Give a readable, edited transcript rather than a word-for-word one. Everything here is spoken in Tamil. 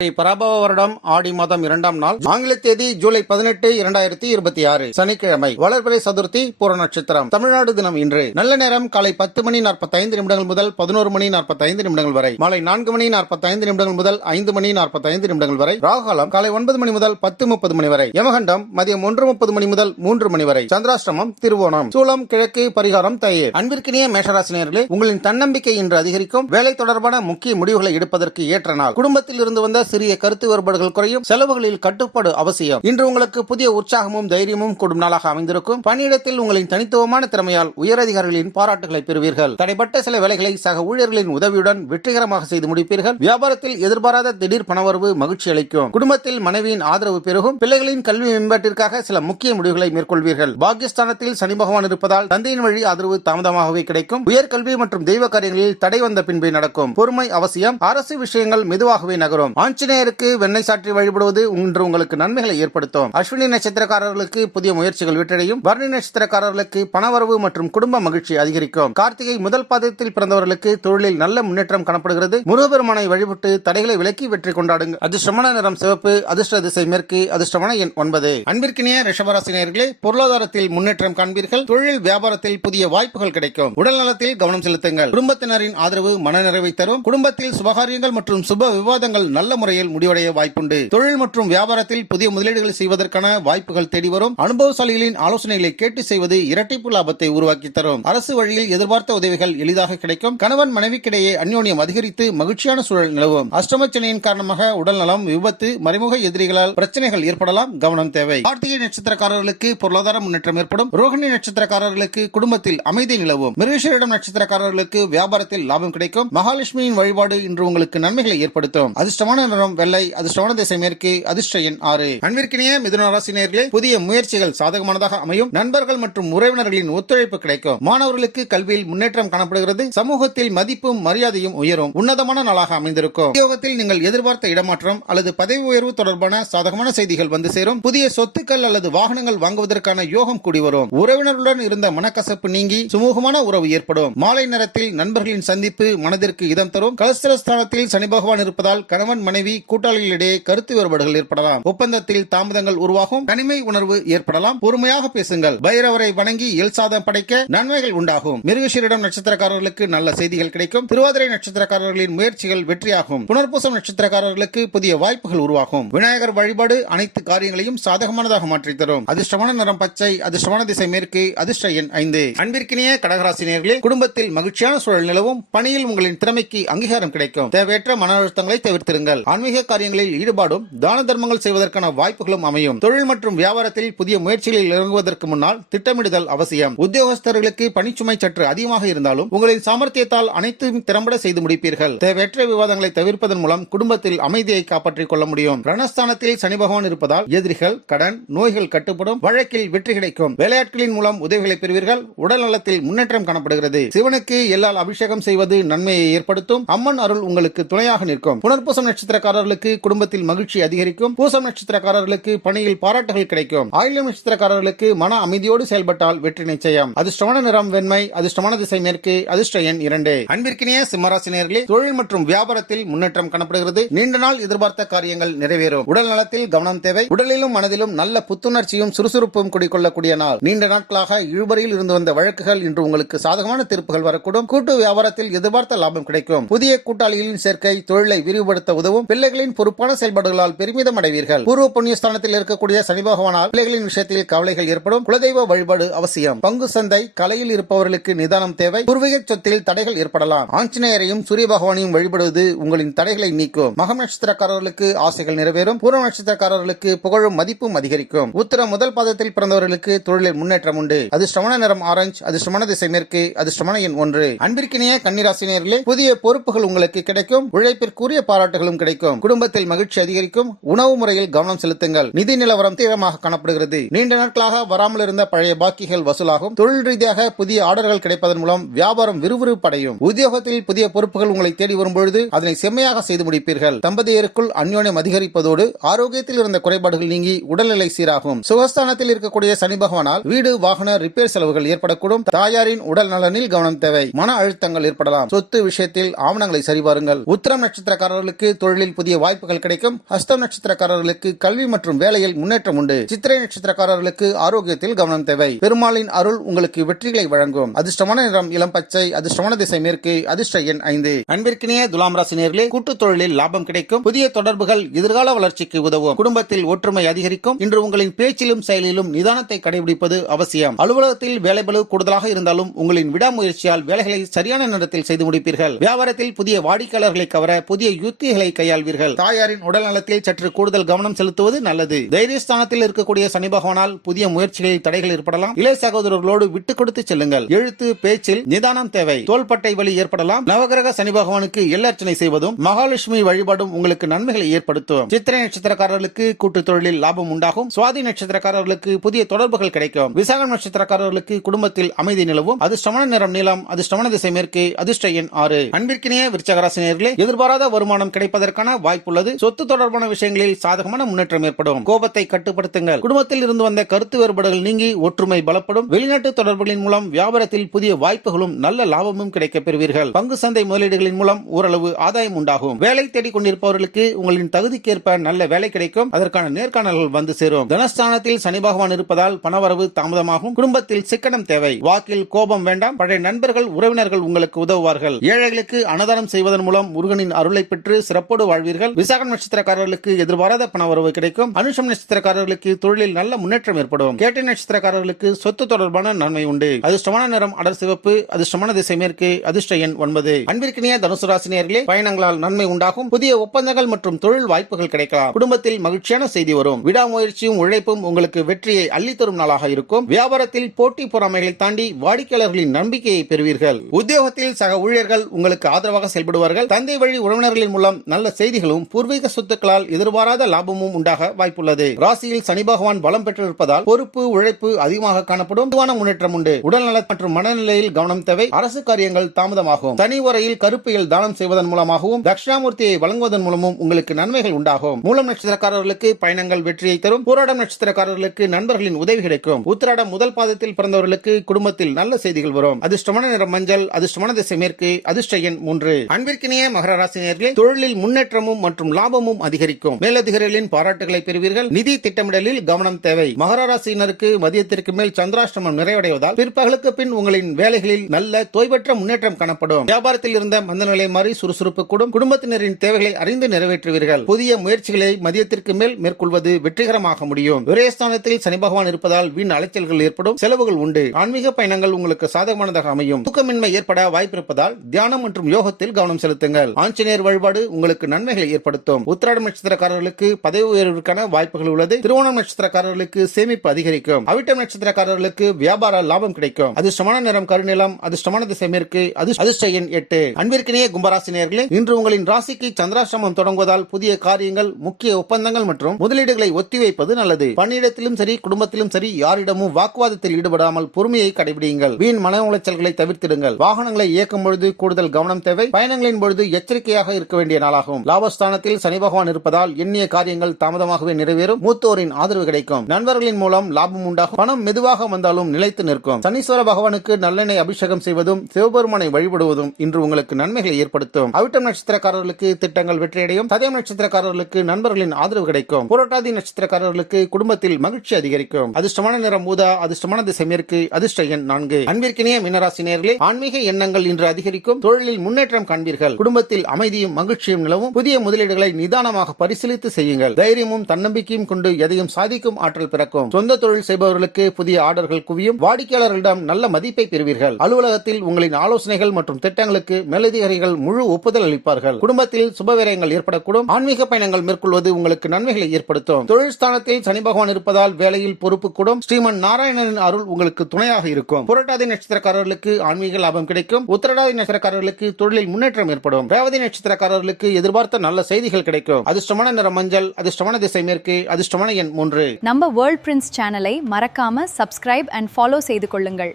பராபவ வருடம் ஆடி மாதம் 2ஆம் நாள், ஆங்கில தேதி ஜூலை 18, 2026, சனிக்கிழமை, வளர்பிறை சதுர்த்தி, பூர நட்சத்திரம். தமிழ்நாடு தினம் இன்று. நல்ல நேரம் காலை 10 மணி 45 நிமிடங்கள் முதல் 11 மணி 45 நிமிடங்கள் வரை. மாலை 4 மணி 45 நிமிடங்கள் முதல் 5 மணி 45 நிமிடங்கள் வரை. ராகுகாலம் காலை 9 மணி முதல் 10:30 மணி வரை. யமகண்டம் மதியம் 1:30 மணி முதல் 3 மணி வரை. சந்திராஷ்டமம் திருவோணம். சூலம் கிழக்கு, பரிகாரம் தயிர். அன்பிற்கினிய மேஷராசினியர்களே, உங்களின் தன்னம்பிக்கை இன்று அதிகரிக்கும். வேலை தொடர்பான முக்கிய முடிவுகளை எடுப்பதற்கு ஏற்ற நாள். குடும்பத்தில் இருந்து வந்த சிறிய கருத்து வேறுபாடுகள் குறையும். செலவுகளில் கட்டுப்பாடு அவசியம். இன்று உங்களுக்கு புதிய உற்சாகமும் தைரியமும் கூடும் நாளாக அமைந்திருக்கும். பணியிடத்தில் உங்களின் தனித்துவமான திறமையால் உயரதிகாரிகளின் பாராட்டுகளை பெறுவீர்கள். தடைப்பட்ட சில வேலைகளை சக ஊழியர்களின் உதவியுடன் வெற்றிகரமாக செய்து முடிப்பீர்கள். வியாபாரத்தில் எதிர்பாராத திடீர் பணவரவு மகிழ்ச்சி அளிக்கும். குடும்பத்தில் மனைவியின் ஆதரவு பெருகும். பிள்ளைகளின் கல்வி மேம்பாட்டிற்காக சில முக்கிய முடிவுகளை மேற்கொள்வீர்கள். பாக்கியஸ்தானத்தில் சனி பகவான் இருப்பதால் தந்தையின் வழி ஆதரவு தாமதமாகவே கிடைக்கும். உயர்கல்வி மற்றும் தெய்வ காரியங்களில் தடை வந்த பின்பே நடக்கும். பொறுமை அவசியம். அரசு விஷயங்கள் மெதுவாகவே நகரும். ஆஞ்சநேயருக்கு வெண்ணெய் சாற்றி வழிபடுவது இன்று உங்களுக்கு நன்மைகளை ஏற்படுத்தும். அஸ்வினி நட்சத்திரக்காரர்களுக்கு புதிய முயற்சிகள் வெற்றியடையும். பரணி நட்சத்திரக்காரர்களுக்கு பணவரவு மற்றும் குடும்ப மகிழ்ச்சி அதிகரிக்கும். கார்த்திகை முதல் பாதத்தில் பிறந்தவர்களுக்கு தொழிலில் நல்ல முன்னேற்றம் காணப்படுகிறது. முருகபெருமானை வழிபட்டு தடைகளை விலக்கி வெற்றி கொண்டாடுங்க. அதிர்ஷ்டமான நிறம் சிவப்பு. அதிர்ஷ்ட திசை மேற்கு. அதிர்ஷ்டமான எண் 9. அன்பிற்கினிய ரிஷபராசினியர்களே, பொருளாதாரத்தில் முன்னேற்றம் காண்பீர்கள். தொழில் வியாபாரத்தில் புதிய வாய்ப்புகள் கிடைக்கும். உடல் நலத்தில் கவனம் செலுத்துங்கள். குடும்பத்தினரின் ஆதரவு மனநிறைவை தரும். குடும்பத்தில் சுபகாரியங்கள் மற்றும் சுப விவாதங்கள் நல்ல முறையில் முடிவடைய வாய்ப்புண்டு. தொழில் மற்றும் வியாபாரத்தில் புதிய முதலீடுகளை செய்வதற்கான வாய்ப்புகள் தேடி வரும். அனுபவசாலிகளின் ஆலோசனைகளை கேட்டு செய்வது இரட்டிப்பு லாபத்தை உருவாக்கி தரும். அரசு வழியில் எதிர்பார்த்த உதவிகள் எளிதாக கிடைக்கும். கணவன் மனைவிக்கிடையே அந்யோன்யம் அதிகரித்து மகிழ்ச்சியான சூழல் நிலவும். அஷ்டமச்சனையின் காரணமாக உடல் நலம், விபத்து, மறைமுக எதிரிகளால் பிரச்சனைகள் ஏற்படலாம். கவனம் தேவை. கார்த்திகை நட்சத்திரக்காரர்களுக்கு பொருளாதார முன்னேற்றம் ஏற்படும். ரோகிணி நட்சத்திரக்காரர்களுக்கு குடும்பத்தில் அமைதி நிலவும். மிருகஷீரிடம் நட்சத்திரக்காரர்களுக்கு வியாபாரத்தில் லாபம் கிடைக்கும். மகாலட்சுமியின் வழிபாடு இன்று உங்களுக்கு நன்மைகளை ஏற்படுத்தும். அதிர்ஷ்டமான நிறம் வெள்ளை. அதிர்ஷ்டமான திசை மேற்கு. அதிர்ஷ்ட எண் 6. அன்பிற்கினிய மிதுன ராசினியர்களே, புதிய முயற்சிகள் சாதகமானதாக அமையும். நண்பர்கள் மற்றும் உறவினர்களின் ஒத்துழைப்பு கிடைக்கும். மாணவர்களுக்கு கல்வியில் முன்னேற்றம் காணப்படுகிறது. சமூகத்தில் மதிப்பும் மரியாதையும் உயரும். உன்னதமான நாளாக அமைந்திருக்கும். உத்தியோகத்தில் நீங்கள் எதிர்பார்த்த இடமாற்றம் அல்லது பதவி உயர்வு தொடர்பான சாதகமான செய்திகள் வந்து சேரும். புதிய சொத்துக்கள் அல்லது வாகனங்கள் வாங்குவதற்கான யோகம் கூடி வரும். உறவினர்களுடன் இருந்த மனக்கசப்பு நீங்கி சுமூகமான உறவு ஏற்படும். மாலை நேரத்தில் நண்பர்களின் சந்திப்பு மனதிற்கு இதம் தரும். கலஸ்திரஸ்தானத்தில் சனி பகவான் இருப்பதால் கணவன் மனைவி கூட்டாளிகளிடையே கருத்து வேறுபாடுகள் ஏற்படலாம். ஒப்பந்தத்தில் தாமதங்கள் உருவாகும். தனிமை உணர்வு ஏற்படலாம். பொறுமையாக பேசுங்கள். பைரவரை வணங்கி எல் சாதம் படைக்க நன்மைகள் உண்டாகும். மிருகஷீரிடம் நட்சத்திரக்காரர்களுக்கு நல்ல செய்திகள் கிடைக்கும். திருவாதிரை நட்சத்திரக்காரர்களின் முயற்சிகள் வெற்றியாகும். புனர்பூசம் நட்சத்திரக்காரர்களுக்கு புதிய வாய்ப்புகள் உருவாகும். விநாயகர் வழிபாடு அனைத்து காரியங்களையும் சாதகமானதாக மாற்றி தரும். அதிர்ஷ்டமான நிறம் பச்சை. அதிர்ஷ்டமான திசை மேற்கு. அதிர்ஷ்ட எண் 5. அன்பிற்கினிய கடகராசினியர்களே, குடும்பத்தில் மகிழ்ச்சியான சூழல் நிலவும். பணியில் உங்களின் திறமைக்கு அங்கீகாரம் கிடைக்கும். தேவையற்ற மன அழுத்தங்களை தவிர்த்திருங்கள். ஆன்மீக காரியங்களில் ஈடுபாடும் தான தர்மங்கள் செய்வதற்கான வாய்ப்புகளும் அமையும். தொழில் மற்றும் வியாபாரத்தில் புதிய முயற்சிகளில் இறங்குவதற்கு முன்னால் திட்டமிடுதல் அவசியம். உத்தியோகஸ்தர்களுக்கு பணிச்சுமை சற்று அதிகமாக இருந்தாலும் உங்களின் சாமர்த்தியத்தால் அனைத்தும் திறம்பட செய்து முடிப்பீர்கள். தேவையற்ற விவாதங்களை தவிர்ப்பதன் மூலம் குடும்பத்தில் அமைதியை காப்பாற்றிக் கொள்ள முடியும். ரணஸ்தானத்தில் சனி பகவான் இருப்பதால் எதிரிகள், கடன், நோய்கள் கட்டுப்படும். வழக்கில் வெற்றி கிடைக்கும். வேலையாட்களின் மூலம் உதவிகளை பெறுவீர்கள். உடல் நலத்தில் முன்னேற்றம் காணப்படுகிறது. சிவனுக்கு எள்ளால் அபிஷேகம் செய்வது நன்மையை ஏற்படுத்தும். அம்மன் அருள் உங்களுக்கு துணையாக நிற்கும். புனர்பூசம் நட்சத்திரக்காரர்களுக்கு குடும்பத்தில் மகிழ்ச்சி அதிகரிக்கும். பூசம் நட்சத்திரக்காரர்களுக்கு பணியில் பாராட்டுகள் கிடைக்கும். ஆயில்யம் நட்சத்திரக்காரர்களுக்கு மன அமைதியோடு செயல்பட்டால் வெற்றி நிச்சயம். அதிர்ஷ்டமான நிறம் வெண்மை. அதிர்ஷ்டமான திசை மேற்கு. அதிர்ஷ்ட எண் 2. அன்பிற்கினிய சிம்மராசினியர்களே, தொழில் மற்றும் வியாபாரத்தில் முன்னேற்றம் காணப்படுகிறது. நீண்ட நாள் எதிர்பார்த்த காரியங்கள் நிறைவேறும். உடல் நலத்தில் கவனம் தேவை. உடலிலும் மனதிலும் நல்ல புத்துணர்ச்சியும் சுறுசுறுப்பும் குடிக்கொள்ளக்கூடிய நாள். நீண்ட நாட்களாக இழுபறியில் இருந்து வந்த வழக்குகள் இன்று உங்களுக்கு சாதகமான தீர்ப்புகள் வரக்கூடும். கூட்டு வியாபாரத்தில் எதிர்பார்த்த லாபம் கிடைக்கும். புதிய கூட்டாளிகளின் சேர்க்கை தொழிலை விரிவுபடுத்த உதவும். பிள்ளைகளின் பொறுப்பான செயல்பாடுகளால் பெருமிதம் அடைவீர்கள். பூர்வ புண்ணியஸ்தானத்தில் இருக்கக்கூடிய சனி பகவானால் பிள்ளைகளின் விஷயத்தில் கவலைகள் ஏற்படும். குலதெய்வ வழிபாடு அவசியம். பங்கு சந்தை, கலையில் இருப்பவர்களுக்கு நிதானம் தேவை. பூர்வீக சொத்தில் தடைகள் ஏற்படலாம். ஆஞ்சநேயரையும் சூரிய பகவானையும் வழிபடுவது உங்களின் தடைகளை நீக்கும். மகம் நட்சத்திரக்காரர்களுக்கு ஆசைகள் நிறைவேறும். பூர்வ நட்சத்திரக்காரர்களுக்கு புகழும் மதிப்பும் அதிகரிக்கும். உத்தர முதல் பாதத்தில் பிறந்தவர்களுக்கு தொழிலில் முன்னேற்றம் உண்டு. அதிர்ஷ்டமான நிறம் ஆரஞ்சு. அதிர்ஷ்டமான திசை மேற்கு. அதிர்ஷ்டமான எண் 1. அன்பிற்கினிய கன்னிராசினியர்களே, புதிய பொறுப்புகள் உங்களுக்கு கிடைக்கும். உழைப்பிற்குரிய பாராட்டுகளும் கிடைக்கும். குடும்பத்தில் மகிழ்ச்சி அதிகரிக்கும். உணவு முறையில் கவனம் செலுத்துங்கள். நிதி நிலவரம் தீவிரமாக காணப்படுகிறது. நீண்ட நாட்களாக வராமல் இருந்த பழைய பாக்கிகள் வசூலாகும். தொழில் ரீதியாக புதிய ஆர்டர்கள் கிடைப்பதன் மூலம் வியாபாரம் விறுவிறுப்படையும். உத்தியோகத்தில் புதிய பொறுப்புகள் உங்களை தேடி வரும்பொழுது அதனை செம்மையாக செய்து முடிப்பீர்கள். தம்பதியருக்குள் அந்யோன்யம் அதிகரிப்பதோடு ஆரோக்கியத்தில் இருந்த குறைபாடுகள் நீங்கி உடல்நிலை சீராகும். சுகஸ்தானத்தில் இருக்கக்கூடிய சனி பகவானால் வீடு, வாகன ரிப்பேர் செலவுகள் ஏற்படக்கூடும். தாயாரின் உடல் நலனில் கவனம் தேவை. மன அழுத்தங்கள் ஏற்படலாம். சொத்து விஷயத்தில் ஆவணங்களை சரிபாருங்கள். உத்திரம் நட்சத்திரக்காரர்களுக்கு தொழிலில் தொழிலில் புதிய வாய்ப்புகள் கிடைக்கும். ஹஸ்தம் நட்சத்திரக்காரர்களுக்கு கல்வி மற்றும் வேலையில் முன்னேற்றம் உண்டு. சித்திரை நட்சத்திரக்காரர்களுக்கு ஆரோக்கியத்தில் கவனம் தேவை. பெருமாளின் அருள் உங்களுக்கு வெற்றிகளை வழங்கும். அதிர்ஷ்டமான நிறம் இளம் பச்சை. அதிர்ஷ்டமான திசை மேற்கு. அதிர்ஷ்ட எண் 5. அன்பிற்கினிய துலாம் ராசி நேயர்களே, கூட்டுத் தொழிலில் லாபம் கிடைக்கும். புதிய தொடர்புகள் எதிர்கால வளர்ச்சிக்கு உதவும். குடும்பத்தில் ஒற்றுமை அதிகரிக்கும். இன்று உங்களின் பேச்சிலும் செயலிலும் நிதானத்தை கடைபிடிப்பது அவசியம். அலுவலகத்தில் வேலைபளு கூடுதலாக இருந்தாலும் உங்களின் விடாமுயற்சியால் வேலைகளை சரியான நேரத்தில் செய்து முடிப்பீர்கள். வியாபாரத்தில் புதிய வாடிக்கையாளர்களை கவர புதிய யுக்திகளை கையாள்வீர்கள். தாயாரின் உடல் நலத்தில் சற்று கூடுதல் கவனம் செலுத்துவது நல்லது. தைரியஸ்தானத்தில் இருக்கக்கூடிய சனி பகவானால் புதிய முயற்சிகளில் தடைகள் ஏற்படலாம். இளைய சகோதரர்களோடு விட்டுக் கொடுத்து செல்லுங்கள். எழுத்து பேச்சில் நிதானம் தேவை. தோள்பட்டை வலி ஏற்படலாம். நவகிரக சனி பகவானுக்கு எள்ளர்ச்சனை செய்வதும் மகாலட்சுமி வழிபாடும் உங்களுக்கு நன்மைகளை ஏற்படுத்தும். சித்திரை நட்சத்திரக்காரர்களுக்கு கூட்டு தொழிலில் லாபம் உண்டாகும். சுவாதி நட்சத்திரக்காரர்களுக்கு புதிய தொடர்புகள் கிடைக்கும். விசாகம் நட்சத்திரக்காரர்களுக்கு குடும்பத்தில் அமைதி நிலவும். அதிர்ஷ்டமான நிறம் நீலம். அதிர்ஷ்டமான திசை மேற்கு. அதிர்ஷ்ட எண் 6. அன்பிற்கினிய விருச்சிக ராசி நேயர்களே, எதிர்பாராத வருமானம் கிடைப்பதற்கான வாய்ப்புள்ளது. சொத்து தொடர்பான விஷயங்களில் சாதகமான முன்னேற்றம் ஏற்படும். கோபத்தை கட்டுப்படுத்துங்கள். குடும்பத்தில் இருந்து வந்த கருத்து வேறுபாடுகள் நீங்கி ஒற்றுமை பலப்படும். வெளிநாட்டு தொடர்புகளின் மூலம் வியாபாரத்தில் புதிய வாய்ப்புகளும் நல்ல லாபமும் கிடைக்கப் பெறுவீர்கள். பங்கு சந்தை முதலீடுகளின் மூலம் ஓரளவு ஆதாயம் உண்டாகும். வேலை தேடிக் கொண்டிருப்பவர்களுக்கு உங்களின் தகுதிக்கேற்ப நல்ல வேலை கிடைக்கும். அதற்கான நேர்காணல்கள் வந்து சேரும். தனஸ்தானத்தில் சனி பகவான் இருப்பதால் பணவரவு தாமதமாகும். குடும்பத்தில் சிக்கனம் தேவை. வாக்கில் கோபம் வேண்டாம். பழைய நண்பர்கள் உறவினர்கள் உங்களுக்கு உதவுவார்கள். ஏழைகளுக்கு அன்னதானம் செய்வதன் மூலம் முருகனின் அருளை பெற்று சிறப்போடு வாழ்வீர்கள். விசாகம் நட்சத்திரக்காரர்களுக்கு எதிர்பாராத பணவரவு கிடைக்கும். அனுஷம் நட்சத்திரக்காரர்களுக்கு தொழிலில் நல்ல முன்னேற்றம் ஏற்படும். கேட்டை நட்சத்திரக்காரர்களுக்கு சொத்து தொடர்பான நன்மை உண்டு. அதிர்ஷ்டமான நிறம் அடர் சிவப்பு. அதிர்ஷ்டமான திசை மேற்கு. அதிர்ஷ்ட எண் 9. அன்பிற்கினிய தனுசு ராசி நேயர்களே, பயணங்களால் நன்மை உண்டாகும். புதிய ஒப்பந்தங்கள் மற்றும் தொழில் வாய்ப்புகள் கிடைக்கலாம். குடும்பத்தில் மகிழ்ச்சியான செய்தி வரும். விடாமுயற்சியும் உழைப்பும் உங்களுக்கு வெற்றியை அள்ளித்தரும் நாளாக இருக்கும். வியாபாரத்தில் போட்டி பொறாமைகளை தாண்டி வாடிக்கையாளர்களின் நம்பிக்கையை பெறுவீர்கள். உத்தியோகத்தில் சக ஊழியர்கள் உங்களுக்கு ஆதரவாக செயல்படுவார்கள். தந்தை வழி உறவினர்களின் மூலம் நல்ல செய்திகளும் பூர்வீக சொத்துக்களால் எதிர்பாராத லாபமும் உண்டாக வாய்ப்புள்ளது. ராசியில் சனி பகவான் பலம் பெற்றிருப்பதால் பொறுப்பு உழைப்பு அதிகமாக காணப்படும். பொதுவான முன்னேற்றம் உண்டு. உடல்நல மற்றும் மனநிலையில் கவனம் தேவை. அரசு காரியங்கள் தாமதமாகும். தனி உரையில் கருப்பையில் தானம் செய்வதன் மூலமாகவும் தட்சிணாமூர்த்தியை வழங்குவதன் மூலமும் உங்களுக்கு நன்மைகள் உண்டாகும். மூலம் நட்சத்திரக்காரர்களுக்கு பயணங்கள் வெற்றியை தரும். பூராடம் நட்சத்திரக்காரர்களுக்கு நண்பர்களின் உதவி கிடைக்கும். உத்திராடம் முதல் பாதத்தில் பிறந்தவர்களுக்கு குடும்பத்தில் நல்ல செய்திகள் வரும். அதிர்ஷ்டமான நிறம் மஞ்சள். அதிர்ஷ்டமான திசை மேற்கு. அதிர்ஷ்ட எண் 3. அன்பிற்கினிய மகர ராசி நேயர்களே, தொழிலில் முன்னேற்றமும் மற்றும் லாபமும் அதிகரிக்கும். மேலதிகாரிகளின் பாராட்டுகளை பெறுவீர்கள். நிதி திட்டமிடலில் கவனம் தேவை. மகர ராசியினருக்கு மதியத்திற்கு மேல் சந்திராஷ்டமம் நிறைவடைவதால் பிற்பகலுக்கு பின் உங்களின் வேலைகளில் நல்ல தொய்வற்ற முன்னேற்றம் காணப்படும். வியாபாரத்தில் இருந்த மந்தநிலை மாறி சுறுசுறுப்பு கூடும். குடும்பத்தினரின் தேவைகளை அறிந்து நிறைவேற்றுவீர்கள். புதிய முயற்சிகளை மதியத்திற்கு மேல் மேற்கொள்வது வெற்றிகரமாக முடியும். விரயஸ்தானத்தில் சனி பகவான் இருப்பதால் வீண் அலைச்சல்கள் ஏற்படும். செலவுகள் உண்டு. ஆன்மீக பயணங்கள் உங்களுக்கு சாதகமானதாக அமையும். தூக்கமின்மை ஏற்பட வாய்ப்பிருப்பதால் தியானம் மற்றும் யோகத்தில் கவனம் செலுத்துங்கள். ஆஞ்சநேயர் வழிபாடு உங்களுக்கு நன்மைகளை ஏற்படுத்தும். உத்திராடம் நட்சத்திரக்காரர்களுக்கு பதவி உயர்வுக்கான வாய்ப்புகள் உள்ளது. திருவோணம் நட்சத்திரக்காரர்களுக்கு சேமிப்பு அதிகரிக்கும். அவிட்டம் நட்சத்திரக்காரர்களுக்கு வியாபார லாபம் கிடைக்கும். அதிர்ஷ்டமான நிறம் கருநிலம். அதிர்ஷ்டமான திசை மேற்கு. அதிர்ஷ்ட எண் 8. அன்பிற்கினிய கும்பராசி நேயர்களே, இன்று உங்களின் ராசிக்கு சந்திராஷ்டமம் தொடங்குவதால் புதிய காரியங்கள், முக்கிய ஒப்பந்தங்கள் மற்றும் முதலீடுகளை ஒத்திவைப்பது நல்லது. பணியிடத்திலும் சரி குடும்பத்திலும் சரி யாரிடமும் வாக்குவாதத்தில் ஈடுபடாமல் பொறுமையை கடைபிடியுங்கள். வீண் மன உளைச்சல்களை தவிர்த்திடுங்கள். வாகனங்களை இயக்கும் பொழுது கூடுதல் கவனம் தேவை. பயணங்களின் பொழுது எச்சரிக்கையாக இருக்க வேண்டிய நாளாகும். லாபஸ்தானத்தில் சனி பகவான் இருப்பதால் எண்ணிய காரியங்கள் தாமதமாகவே நிறைவேறும். மூத்தோரின் ஆதரவு கிடைக்கும். நண்பர்களின் மூலம் லாபம் உண்டாகும். பணம் மெதுவாக வந்தாலும் நிலைத்து நிற்கும். சனீஸ்வர பகவானுக்கு நல்லெண்ணெய் அபிஷேகம் செய்வதும் சிவபெருமானை வழிபடுவதும் இன்று உங்களுக்கு நன்மைகளை ஏற்படுத்தும். அவிட்டம் நட்சத்திரக்காரர்களுக்கு திட்டங்கள் வெற்றியடையும். சதயம் நட்சத்திரக்காரர்களுக்கு நண்பர்களின் ஆதரவு கிடைக்கும். புரட்டாதி நட்சத்திரக்காரர்களுக்கு குடும்பத்தில் மகிழ்ச்சி அதிகரிக்கும். அதிர்ஷ்டமான நிறம் ஊதா. அதிர்ஷ்டமான திசை மேற்கு. அதிர்ஷ்ட எண் 4. அன்பிற்கினிய மீனராசி நேயர்களே, ஆன்மீக எண்ணங்கள் இன்று அதிகரிக்கும். தொழிலில் முன்னேற்றம் காண்பீர்கள். குடும்பத்தில் அமைதியும் மகிழ்ச்சியும் நிலவும். புதிய முதலீடுகளை நிதானமாக பரிசீலித்து செய்யுங்கள். தைரியமும் தன்னம்பிக்கையும் கொண்டு எதையும் சாதிக்கும் ஆற்றல் பிறக்கும். சொந்த தொழில் செய்பவர்களுக்கு புதிய ஆர்டர்கள் குவியும். வாடிக்கையாளர்களிடம் நல்ல மதிப்பை பெறுவீர்கள். அலுவலகத்தில் உங்களின் ஆலோசனைகள் மற்றும் திட்டங்களுக்கு மேலதிகாரிகள் முழு ஒப்புதல் அளிப்பார்கள். குடும்பத்தில் சுபவிரயங்கள் ஏற்படக்கூடும். ஆன்மீக பயணங்கள் மேற்கொள்வது உங்களுக்கு நன்மைகளை ஏற்படுத்தும். தொழில் ஸ்தானத்தில் சனி பகவான் இருப்பதால் வேலையில் பொறுப்பு கூடும். ஸ்ரீமன் நாராயணனின் அருள் உங்களுக்கு துணையாக இருக்கும். புரட்டாதி நட்சத்திரக்காரர்களுக்கு ஆன்மீக லாபம் கிடைக்கும். உத்திரட்டாதி நட்சத்திரக்காரர்களுக்கு தொழிலில் முன்னேற்றம் ஏற்படும். ரேவதி நட்சத்திரக்காரர்களுக்கு எதிர்பார்த்த நல்ல செய்திகள் கிடைக்கும். அதிர்ஷ்டமான நிறம் மஞ்சள். அதிர்ஷ்டமான திசை மேற்கு. அதிர்ஷ்டமான எண் 3. நம்ம வேர்ல்ட் பிரின்ஸ் சேனலை மறக்காம சப்ஸ்கிரைப் அண்ட் ஃபாலோ செய்து கொள்ளுங்கள்.